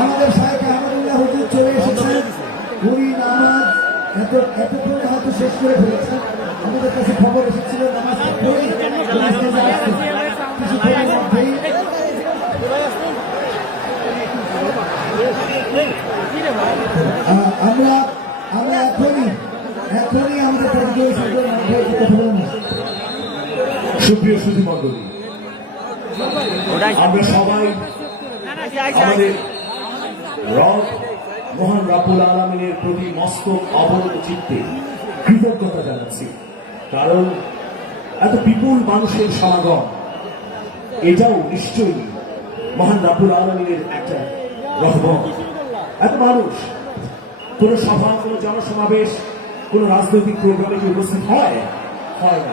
আমাদের শাহেখ আহমদুল্লাহ হুজুর চলে এসেছেন উনি নামাজ এত এতক্ষণে হয়তো শেষ করে ফেলেছেন আমাদের কাছে খবর এসেছিল সুপ্রিয় সুধী মন্ডলী আমরা সবাই আমাদের রব মহান রাবুল আলমিনের প্রতি মস্তক অবনত চিত্তে কৃতজ্ঞতা জানাচ্ছি। কারণ এত বিপুল মানুষের সমাগম, এটাও নিশ্চয়ই মহান রাবুল আলমিনের একটা রহমত। এত মানুষ, কোন সভা, কোন জনসমাবেশ, কোন রাজনৈতিক প্রোগ্রামে কি উপস্থিত হয়? হয় না।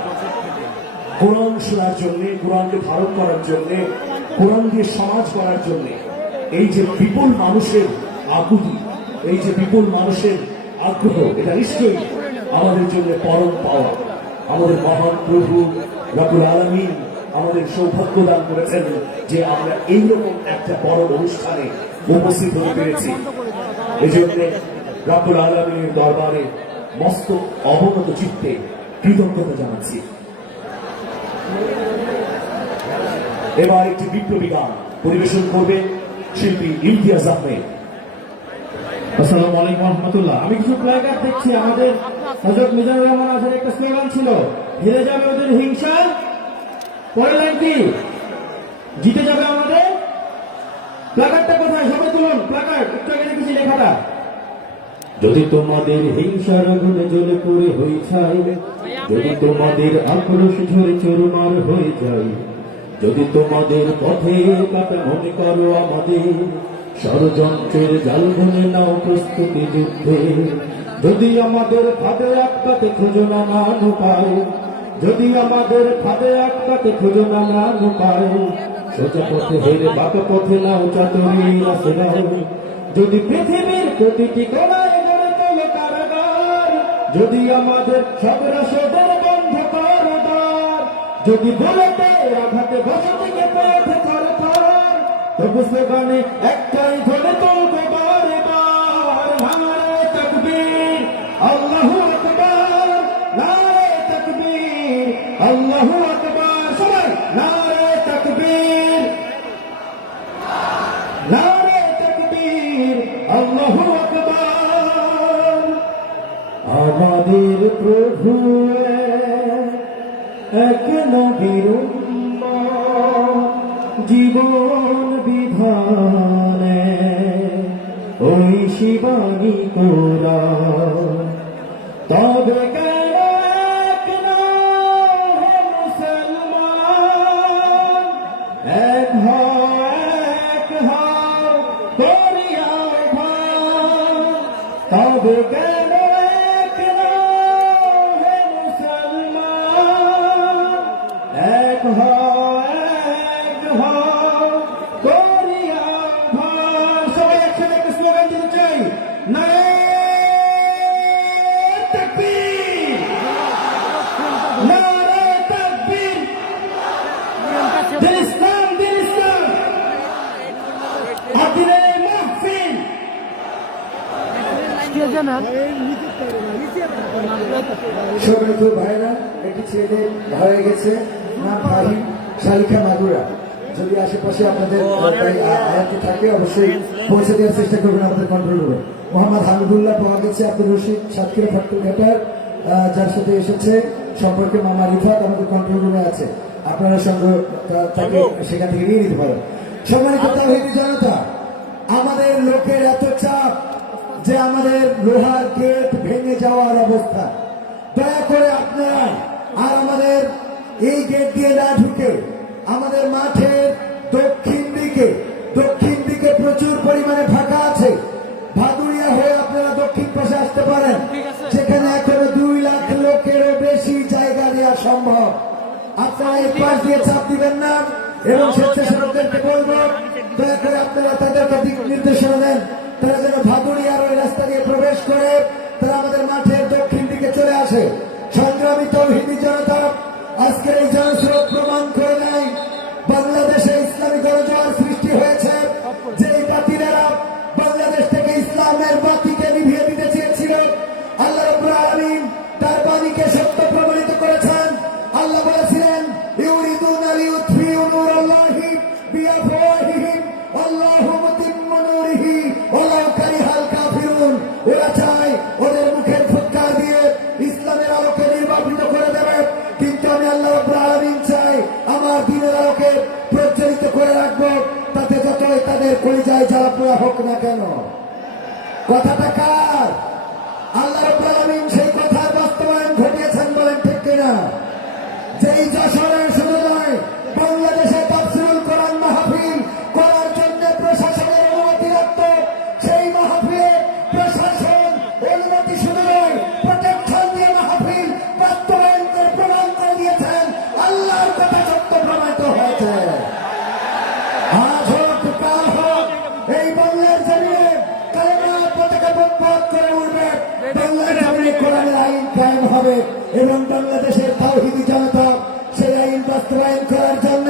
কোরআন শোনার জন্য, কোরআনকে ধারণ করার জন্য, কোরআন দিয়ে সমাজ করার জন্য, এই যে বিপুল মানুষের আকুতি, এই যে বিপুল মানুষের আগ্রহ, এটা নিশ্চয়ই আমাদের জন্য পরম পাওয়া। আমাদের মহান প্রভু রাবুল আলমিন আমাদের সৌভাগ্য দান করেছেন যে আমরা এইরকম একটা বড় অনুষ্ঠানে উপস্থিত হতে পেরেছি। এই জন্য রাবুল আলমিনের দরবারে মস্ত অবনত চিত্তে কৃতজ্ঞতা জানাচ্ছি। এবার একটি বিপ্লবী গান পরিবেশন করবে শিল্পী ইমতিয়াজ আহমেদ। আসসালামু আলাইকুম রহমতুল্লাহ। আমি কিছু প্ল্যাকার্ড দেখছি, আমাদের হজরত মিজানুর রহমান আজের একটা স্লোগান ছিল, হেরে যাবে ওদের হিংসা পরের লাইন কি? জিতে যাবে আমাদের প্ল্যাকার্ডটা কোথায়? সবাই তুলুন প্ল্যাকার্ড একটু আগে দেখেছি লেখাটা। যদি তোমাদের হিংসার আগুনে জ্বলে পড়ে হয়ে যায়, যদি তোমাদের আক্রোশ ঝরে চুরমার হয়ে যায়, যদি তোমাদের পথে কাটা মনে করো আমাদের, ষড়যন্ত্রের জাল বুনে নাও প্রস্তুতি যুদ্ধে, যদি আমাদের ফাঁদে আটকাতে খোঁজো না নান উপায়, যদি আমাদের ফাঁদে আটকাতে খোঁজো না নান উপায়, সোজা পথে হেরে বাঁকা পথে নাও চাতুরি যদি পৃথিবীর প্রতিটি যদি আমাদের সব রাসদের বন্ধ করো দ্বার যদি বলতে আঘাতে বসতে কেঁপে ওঠে থর থর তবু স্লোগানে একটাই ধরে তুলবে আমাদের প্রভু এক নবীর জীবন বিধানে। ওই শিবানী কোরা তবে সবাইকে ভাইরা একটি ছেলে হয়ে গেছে নাম ফাহিম শালিকা মাগুরা। যদি আশেপাশে আপনাদের আয়াতে থাকে অবশ্যই পৌঁছে দেওয়ার চেষ্টা করবেন আমাদের কন্ট্রোল রুমে মোহাম্মদ হামিদুল্লাহ পাওয়া গেছে আব্দুল রশিদ সাতক্ষীরা ফট্টঘাটার যার সাথে এসেছে সম্পর্কে মামা রিফাত আমাদের কন্ট্রোল রুমে আছে। আপনারা সঙ্গে তাকে সেখান থেকে নিয়ে নিতে পারেন। সম্মানিত তাহিদি জনতা আমাদের লোকের এত চাপ যে আমাদের লোহার গেট ভেঙে যাওয়ার অবস্থা। দয়া করে আপনারা আর আমাদের এই গেট দিয়ে না ঢুকে আমাদের মাঠের দক্ষিণ দিকে দক্ষিণ দিকে প্রচুর পরিমাণে ফাঁকা আছে। ভাদুরিয়া হয়ে আপনারা দক্ষিণ পাশে আসতে পারেন। সেখানে এখনও দুই লাখ লোকেরও বেশি জায়গা দেওয়া সম্ভব। আপনারা এই পাশ দিয়ে চাপ দিবেন না এবং স্বেচ্ছাসেবকদেরকে বলব দয়া করে আপনারা তাদেরকে দিক নির্দেশনা দেন। তারা যেন ভাদুরিয়ার ওই রাস্তা দিয়ে প্রবেশ করে। আজকের এই জনস্রোত প্রমাণ করে দেয় বাংলাদেশে ইসলামী গণজোয়ার সৃষ্টি হয়েছে। যেই বাতিলেরা বাংলাদেশ থেকে ইসলামের বাতিকে নিভিয়ে দিতে চেয়েছিল, আল্লাহ রব্বুল আলামিন তার বাণীকে সত্য প্রমাণিত করেছেন। আল্লাহ বলেছিলেন, ইউরিদুনা লিউতফিউ নূরাল্লাহি বিআফওয়াহিহিম, আল্লাহু মুতিম্মু নূরিহি, ওয়ালাউ কারিহাল কাফিরুন। ওরা চায় কোরআনের আইন কায়েম হবে এবং বাংলাদেশের তাওহিদি জনতা সেই আইন বাস্তবায়ন করার জন্য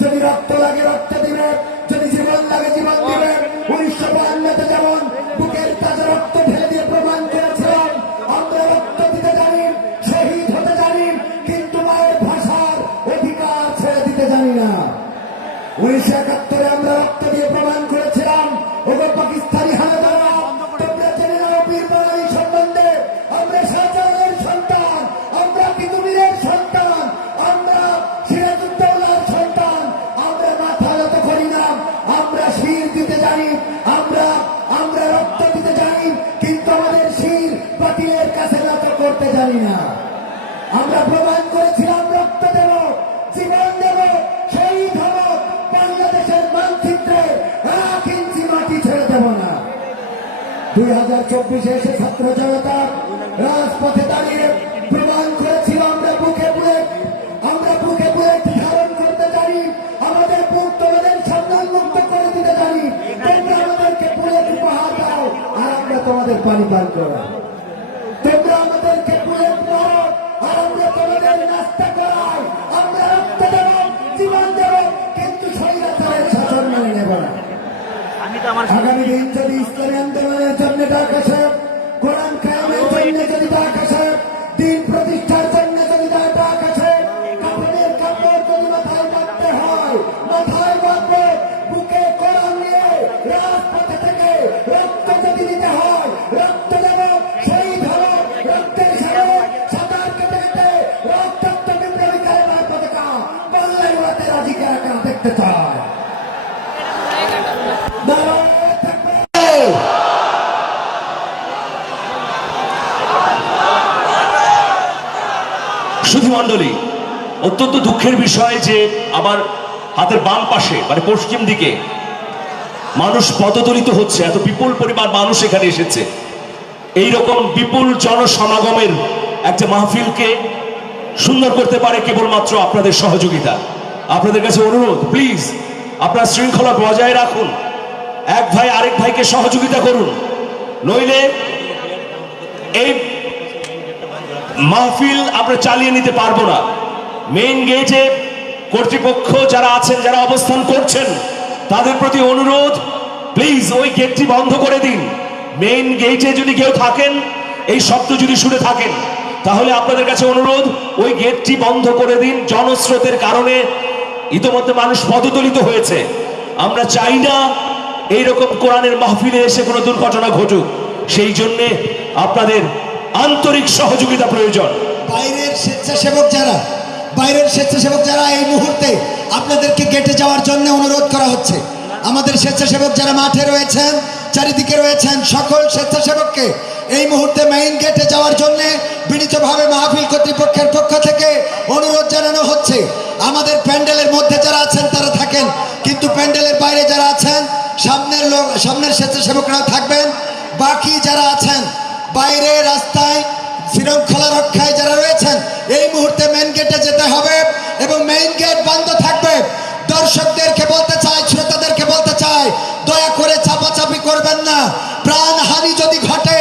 যদি রক্ত লাগে, রক্ত দিবে। যদি জীবন লাগে, জীবন দিবে। উনিশশো বাহান্নতে যেমন বুকের তাজা রক্ত ঢেলে দিয়ে প্রমাণ করেছিলাম, আমরা রক্ত দিতে জানি, শহীদ হতে জানি, কিন্তু মায়ের ভাষার অধিকার ছেড়ে দিতে জানি না। উনিশশো একাত্তরে আমরা রক্ত দিয়ে প্রমাণ জানি না। আমরা প্রমাণ করেছিলাম রক্ত দেব জীবন দেব শহীদ হব বাংলাদেশের মানচিত্রে এক ইঞ্চি মাটি ছেড়ে দেব না। দুই হাজার চব্বিশে এসে ছাত্র জনতা রাজপথে দাঁড়িয়ে প্রমাণ করেছিল, আমরা বুকে বুয়ে আমরা বুকে বুয়ে ধারণ করতে জানি, আমাদের বুক তোমাদের সামনে মুক্ত করে দিতে জানি, তোমরা আমাদেরকে বুলেট উপহার দাও, আর আমরা তোমাদের পানি পান করা আগামী দিন যদি ইসলামী আন্দোলনের জন্য ডাক আসে কোরআন কায়েমের জন্য যদি ডাক আসে দিন প্রতিষ্ঠার জন্য যদি ডাক আসে কাপড়ের কাপড় যদি মাথায় বাঁধতে হয় মাথায় বাঁধবো বুকে কোরআন নিয়ে রাজপথে থেকে রক্ত যদি দিতে হয় রক্ত দেব শহীদ হব রক্তের সাথে সাঁতার কেটে কেটে রক্তাক্ত বিপ্লবী কালেমার পতাকা বাংলায় উড়াতে রাজিকে দেখতে চায়। অত্যন্ত দুঃখের বিষয় যে আমার হাতের বাম পাশে মানে পশ্চিম দিকে, মানুষ পদতলিত হচ্ছে, এত বিপুল পরিমাণ মানুষ এখানে এসেছে। এই রকম বিপুল জনসমাগমের একটা মাহফিলকে সুন্দর করতে পারে কেবলমাত্র আপনাদের সহযোগিতা। আপনাদের কাছে অনুরোধ প্লিজ আপনার শৃঙ্খলা বজায় রাখুন। এক ভাই আরেক ভাইকে সহযোগিতা করুন। নইলে এই মাহফিল আমরা চালিয়ে নিতে পারব না। মেইন গেটে কর্তৃপক্ষ যারা আছেন, যারা অবস্থান করছেন, তাদের প্রতি অনুরোধ প্লিজ ওই গেটটি বন্ধ করে দিন। মেইন গেটে যদি কেউ থাকেন, এই শব্দ যদি শুনে থাকেন, তাহলে আপনাদের কাছে অনুরোধ, ওই গেটটি বন্ধ করে দিন। জনস্রোতের কারণে ইতোমধ্যে মানুষ পদতলিত হয়েছে। আমরা চাই না এইরকম কোরআনের মাহফিলে এসে কোনো দুর্ঘটনা ঘটুক। সেই জন্যে আপনাদের আন্তরিক সহযোগিতা প্রয়োজন। বাইরের স্বেচ্ছাসেবক যারা বাইরের স্বেচ্ছাসেবক যারা এই মুহূর্তে আপনাদেরকে গেটে যাওয়ার জন্য অনুরোধ করা হচ্ছে, আমাদের স্বেচ্ছাসেবক যারা মাঠে রয়েছেন, চারিদিকে রয়েছেন, সকল স্বেচ্ছাসেবককে এই মুহূর্তে মেইন গেটে যাওয়ার জন্য বিনীতভাবে মাহফিল কর্তৃপক্ষের পক্ষ থেকে অনুরোধ জানানো হচ্ছে। আমাদের প্যান্ডেলের মধ্যে যারা আছেন, তারা থাকেন। কিন্তু প্যান্ডেলের বাইরে যারা আছেন, সামনের লোক সামনের স্বেচ্ছাসেবকরা থাকবেন। বাকি যারা আছেন, বাইরে রাস্তায় শৃঙ্খলা রক্ষায় যারা রয়েছেন, এই মুহূর্তে মেন গেটে যেতে হবে এবং মেইন গেট বন্ধ থাকবে। দর্শকদেরকে বলতে চাই, শ্রোতাদেরকে বলতে চাই, দয়া করে চাপাচাপি করবেন না। প্রাণহানি যদি ঘটে,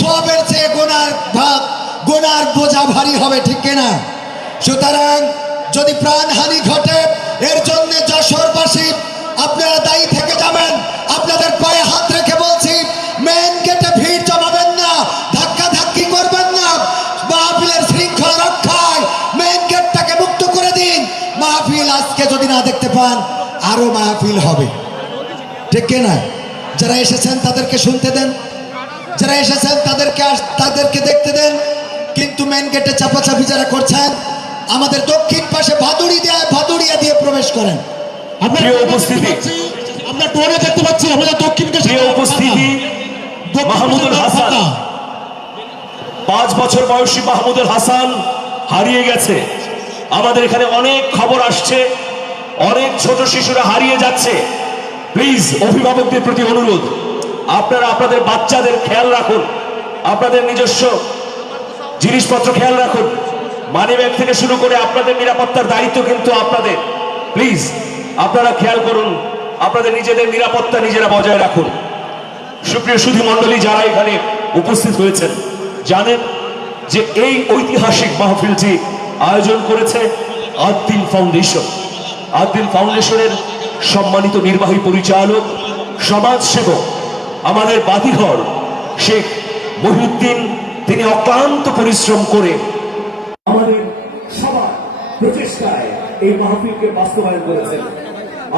সবের চেয়ে গোনার ভাব, গোনার বোঝা ভারী হবে, ঠিক কিনা? সুতরাং যদি প্রাণহানি ঘটে, এর জন্য যশোরবাসী, আপনারা দায়ী থেকে যাবেন। আপনাদের পায়ে হাত যদি না দেখতে পান আরও মাহফিল হবে। ঠিক না? যারা এসেছেন তাদেরকে শুনতে দেন। যারা এসেছেন তাদেরকে তাদেরকে দেখতে দেন। কিন্তু মেন গেটে চাপাচাপি যারা করছেন আমাদের দক্ষিণ পাশে ভাদুড়ি দেয় ভাদুড়িয়া দিয়ে প্রবেশ করেন। আমরা টোনে দেখতে পাচ্ছি আমাদের দক্ষিণকে উপস্থিতি মাহমুদুল হাসান। পাঁচ বছর বয়সী মাহমুদুল হাসান হারিয়ে গেছে। আমাদের এখানে অনেক খবর আসছে। অনেক ছোট শিশুরা হারিয়ে যাচ্ছে। প্লিজ অভিভাবকদের প্রতি অনুরোধ। আপনারা আপনাদের বাচ্চাদের খেয়াল রাখুন। আপনাদের নিজস্ব জিনিসপত্র খেয়াল রাখুন। মানি ব্যাগ থেকে শুরু করে আপনাদের নিরাপত্তার দায়িত্ব কিন্তু আপনাদের। প্লিজ আপনারা খেয়াল করুন। আপনাদের নিজেদের নিরাপত্তা নিজেরা বজায় রাখুন। সুপ্রিয় সুধী মণ্ডলী, যারা এখানে উপস্থিত হয়েছেন, জানেন যে এই ঐতিহাসিক মাহফিলটি আয়োজন করেছে আদ্দিন ফাউন্ডেশন। আদ্দিন ফাউন্ডেশনের সম্মানিত নির্বাহী পরিচালক, সমাজসেবক, আমাদের বাতিঘর, শেখ মহিউদ্দিন, তিনি অক্লান্ত পরিশ্রম করে আমাদের সবার প্রচেষ্টায় এই মাহফিলকে বাস্তবায়ন করেছেন।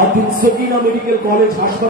আদিল সকিনা মেডিকেল কলেজ হাসপাতাল